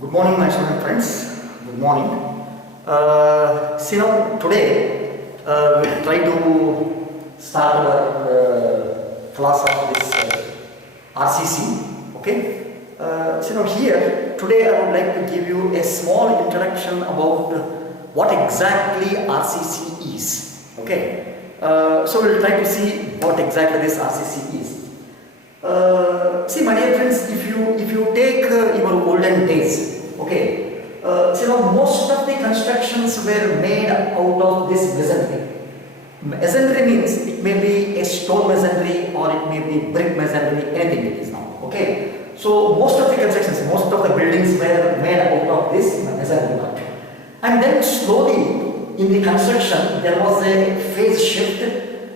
Good morning, my student friends. Good morning. See now, today we'll try to start our class of this RCC. Okay. See now here today I would like to give you a small introduction about what exactly RCC is. Okay. So we'll try to see what exactly this RCC is. See, my dear friends, if you take your olden days, okay, most of the constructions were made out of this masonry. Masonry means it may be a stone masonry or it may be brick masonry, anything it is now. Okay, so most of the constructions, most of the buildings were made out of this masonry work, and then slowly in the construction there was a phase shift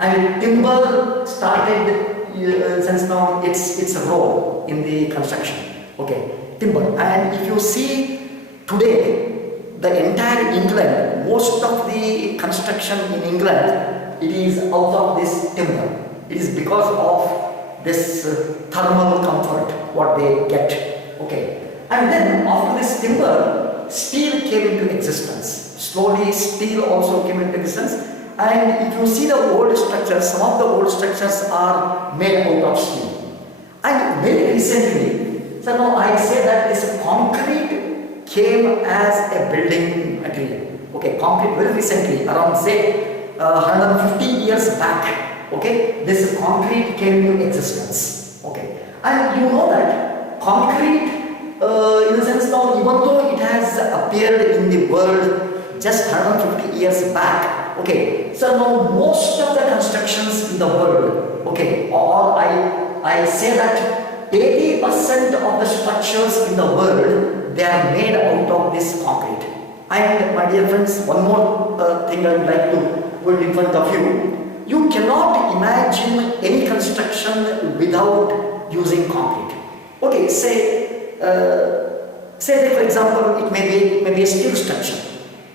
and timber started. Since now it's a role in the construction, okay, timber. And if you see today, the entire England, most of the construction in England, it is out of this timber. It is because of this thermal comfort what they get, okay. And then after this timber, steel came into existence. Slowly steel also came into existence. And if you see the old structures, some of the old structures are made out of steel. And very recently, so now I say that this concrete came as a building material. Okay, concrete very recently, around say 150 years back. Okay, this concrete came into existence. Okay, and you know that concrete, in a sense now, even though it has appeared in the world just 150 years back. Okay, so now most of the constructions in the world, okay, or I say that 80% of the structures in the world, they are made out of this concrete. And my dear friends, one more thing I would like to put in front of you. You cannot imagine any construction without using concrete. Okay, say that for example, it may be a steel structure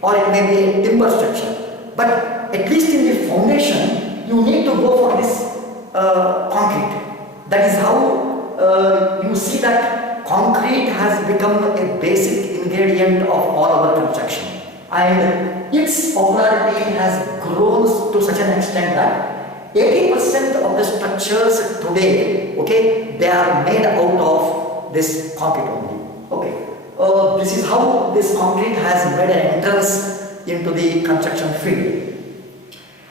or it may be a timber structure. But at least in the foundation, you need to go for this concrete. That is how you see that concrete has become a basic ingredient of all our construction. And its popularity has grown to such an extent that 80% of the structures today, okay, they are made out of this concrete only. Okay, this is how this concrete has made an entrance into the construction field.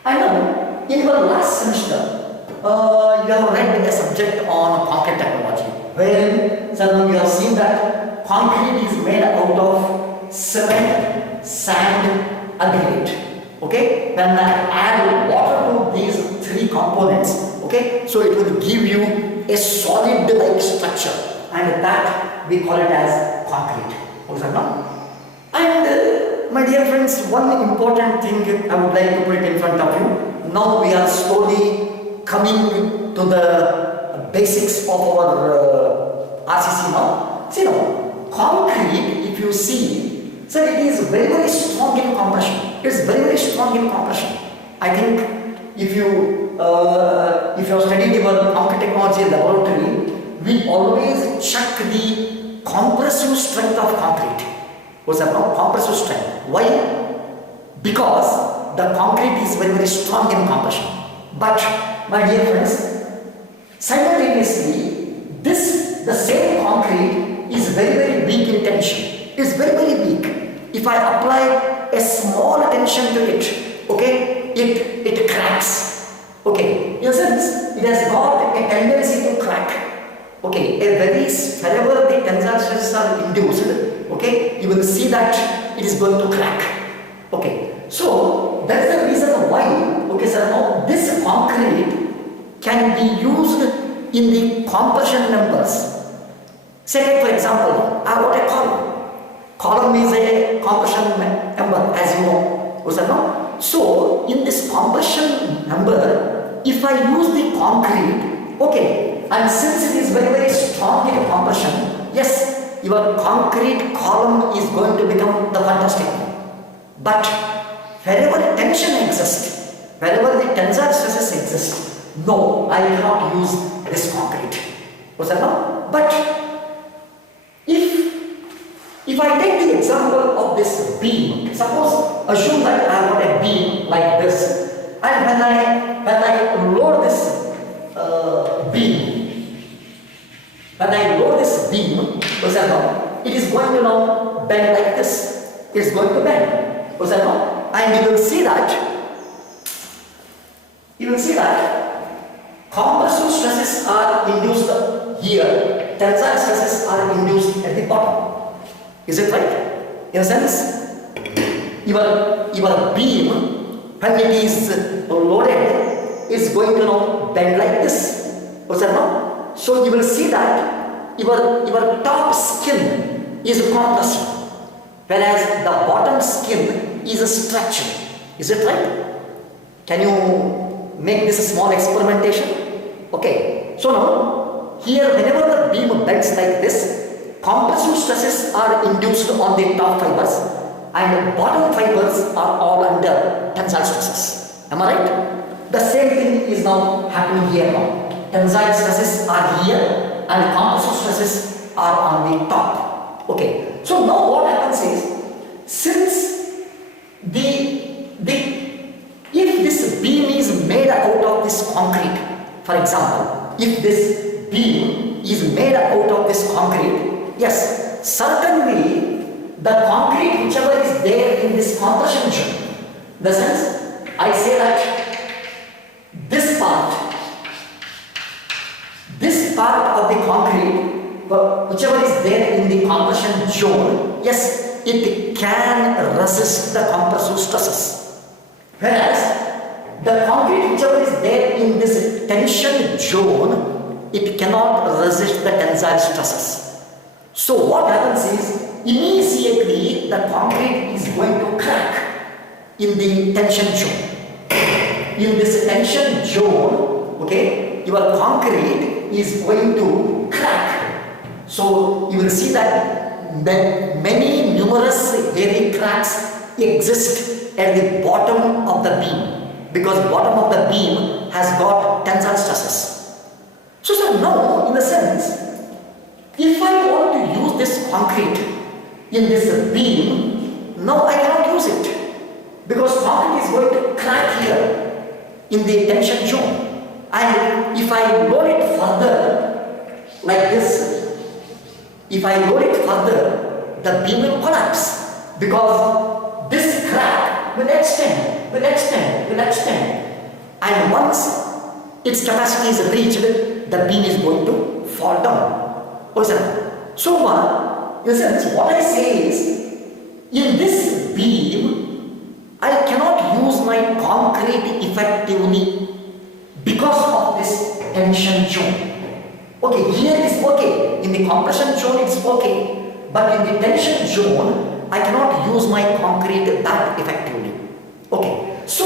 I know in your last semester you have read a subject on concrete technology, wherein you have seen that concrete is made out of cement, sand, aggregate. Okay, when I add water to these three components, okay, so it will give you a solid like structure, and that we call it as concrete. Okay, no? And my dear friends, one important thing I would like to put in front of you. Now we are slowly coming to the basics of our RCC now. See now, concrete, if you see, so it is very, very strong in compression. It is very, very strong in compression. I think if you have studied your concrete technology laboratory, we always check the compressive strength of concrete. What's that now? Compressive strength. Why? Because the concrete is very, very strong in compression. But my dear friends, simultaneously, the same concrete is very, very weak in tension. It is very, very weak. If I apply a small tension to it, okay, it cracks. Okay, in a sense, it has got a tendency to crack. Okay, wherever the tensile stresses are induced, okay, you will see that it is going to crack. Okay, so that is the reason why, okay, sir, now this concrete can be used in the compression members. Say, like for example, I got a column. Column is a compression member, as you know. Was that no? So, in this compression member, if I use the concrete, okay, and since it is very, very strong in compression, yes, your concrete column is going to become the fantastic one. But wherever tension exists, wherever the tensile stresses exist, no, I cannot use this concrete. Was that no? But if beam. Suppose, assume that I have got a beam like this, and when I load this beam, what's that now? It is going to now bend like this. It is going to bend. What's that now? And you will see that compressive stresses are induced here, tensile stresses are induced at the bottom. Is it right? In a sense, your beam, when it is loaded, is going to now bend like this. What's that now? So you will see that your top skin is compressing, whereas the bottom skin is stretching. Is it right? Can you make this a small experimentation? Okay. So now, here whenever the beam bends like this, compressive stresses are induced on the top fibers and bottom fibers are all under tensile stresses. Am I right? The same thing is now happening here now. Tensile stresses are here and compressive stresses are on the top. Okay. So now what happens is, since if this beam is made out of this concrete, for example, if this beam is made out of this concrete, yes, certainly the concrete whichever is there in this compression zone, in the sense I say that this part of the concrete, whichever is there in the compression zone, yes, it can resist the compressive stresses. Whereas the concrete whichever is there in this tension zone, it cannot resist the tensile stresses. So what happens is, immediately the concrete is going to crack in the tension zone. In this tension zone, okay, your concrete is going to crack. So you will see that many numerous hairy cracks exist at the bottom of the beam, because bottom of the beam has got tensile stresses. So now, in a sense, if I want to use this concrete in this beam, now I cannot use it, because concrete is going to crack here in the tension zone. And if I load it further like this, if I load it further, the beam will collapse, because this crack will extend. And once its capacity is reached, the beam is going to fall down. So, in a sense, what I say is, in this beam, I cannot use my concrete effectively because of this tension zone. Okay, here is okay. In the compression zone, it's okay. But in the tension zone, I cannot use my concrete that effectively. Okay, so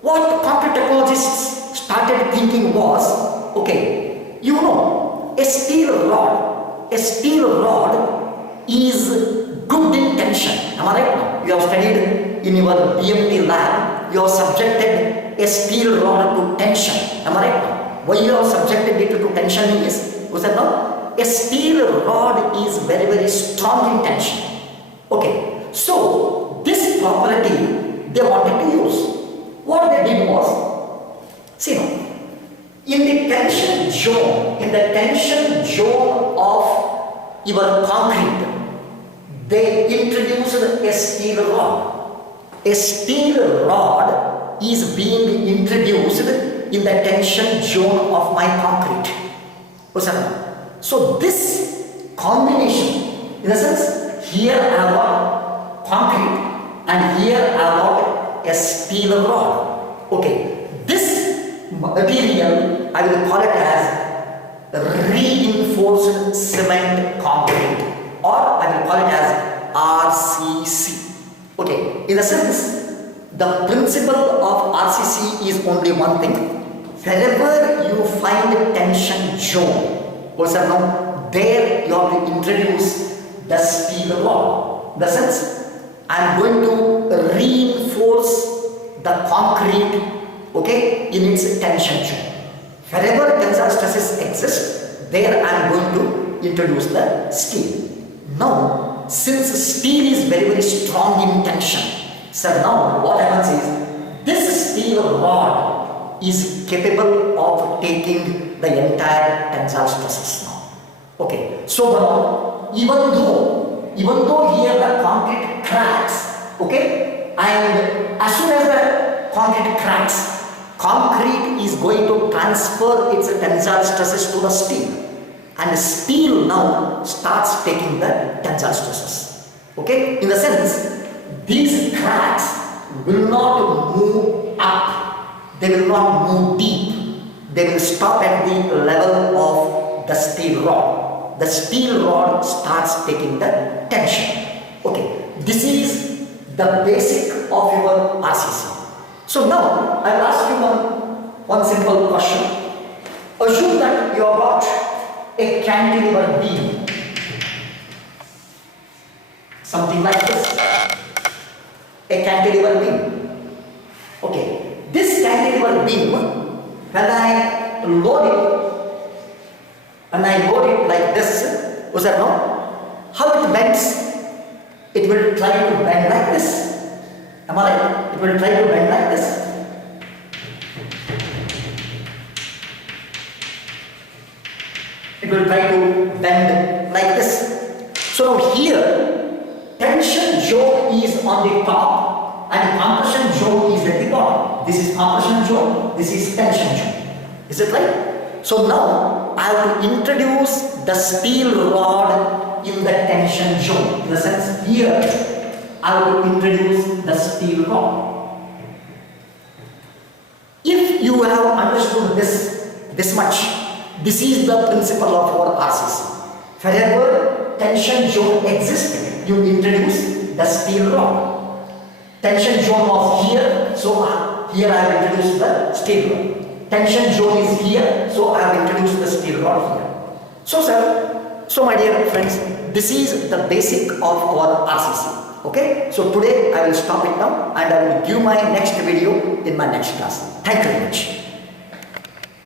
what concrete technologists started thinking was, okay, you know, a steel rod is good in tension. Am I right now? You have studied in your BMT lab, you have subjected a steel rod to tension. Am I right now? Why you have subjected it to tension is, was that now? A steel rod is very, very strong in tension. Okay, so this property they wanted to use. What they did was, see now, in the tension zone of your concrete, they introduced a steel rod. A steel rod is being introduced in the tension zone of my concrete. So this combination, in a sense, here I have got concrete and here I have got a steel rod. Okay, this material I will call it as reinforced cement concrete, or I will call it as RCC. Okay, in a sense, the principle of RCC is only one thing. Wherever you find a tension zone, there you have to introduce the steel rod. In the sense, I am going to reinforce the concrete, okay, in its tension zone. Wherever tensile stresses exist, there I am going to introduce the steel. Now, since steel is very strong in tension, so now what happens is this steel rod is capable of taking the entire tensile stresses now. Okay, so now even though here the concrete cracks, okay, and as soon as the concrete cracks, concrete is going to transfer its tensile stresses to the steel, and steel now starts taking the tensile stresses. Okay, in the sense, these cracks will not move up, they will not move deep, they will stop at the level of the steel rod. The steel rod starts taking the tension. Okay, this is the basic of your RCC. So now I will ask you one simple question. Assume that you have got a cantilever beam, something like this, a cantilever beam. Okay, this cantilever beam, when I load it like this, was that no? How it bends? It will try to bend like this. Am I right? It will try to bend like this. It will try to bend like this. So now here, tension zone is on the top and compression zone is at the bottom. This is compression zone, this is tension zone. Is it right? So now I have to introduce the steel rod in the tension zone. In the sense here, I have to introduce the steel rod. If you have understood this much, this is the principle of our RCC. Wherever tension zone existed, you introduce the steel rod. Tension zone was here, so here I have introduced the steel rod. Tension zone is here, so I have introduced the steel rod here. So sir, so my dear friends, this is the basic of our RCC. Okay, so today I will stop it now and I will give my next video in my next class. Thank you very much.